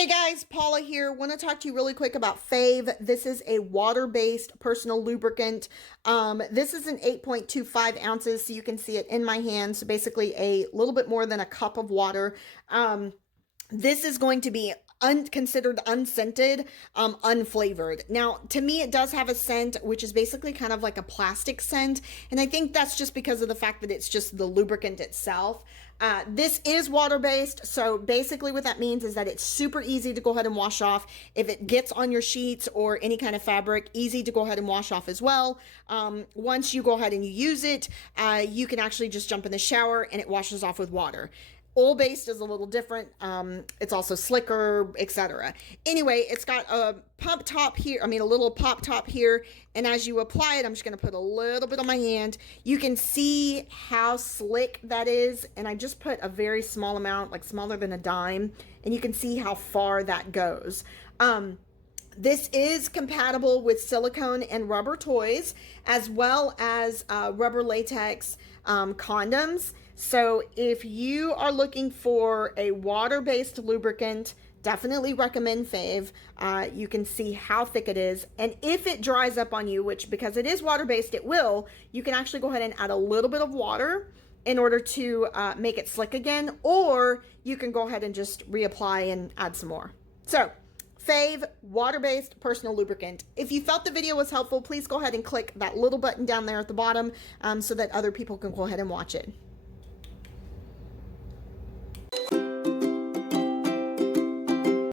Hey guys, Paula here. Want to talk to you really quick about Fave. This is a water-based personal lubricant. This is an 8.25 ounces, so you can see it in my hand. So basically a little bit more than a cup of water. This is going to be considered unscented, unflavored. Now, to me, it does have a scent, which is basically kind of like a plastic scent. And I think that's just because of the fact that it's just the lubricant itself. This is water-based, so basically what that means is that it's super easy to go ahead and wash off. If it gets on your sheets or any kind of fabric, easy to go ahead and wash off as well. Once you go ahead and you use it, you can actually just jump in the shower and it washes off with water. Oil-based is a little different. It's also slicker, etc. Anyway, it's got a pump top here. A little pop top here. And as you apply it, I'm just going to put a little bit on my hand. You can see how slick that is. And I just put a very small amount, like smaller than a dime. And you can see how far that goes. This is compatible with silicone and rubber toys, as well as rubber latex condoms. So if you are looking for a water-based lubricant, definitely recommend Fave. You can see how thick it is. And if it dries up on you, which because it is water-based, it will, you can actually go ahead and add a little bit of water in order to make it slick again. Or you can go ahead and just reapply and add some more. So, Fave, water-based personal lubricant. If you felt the video was helpful, please go ahead and click that little button down there at the bottom so that other people can go ahead and watch it.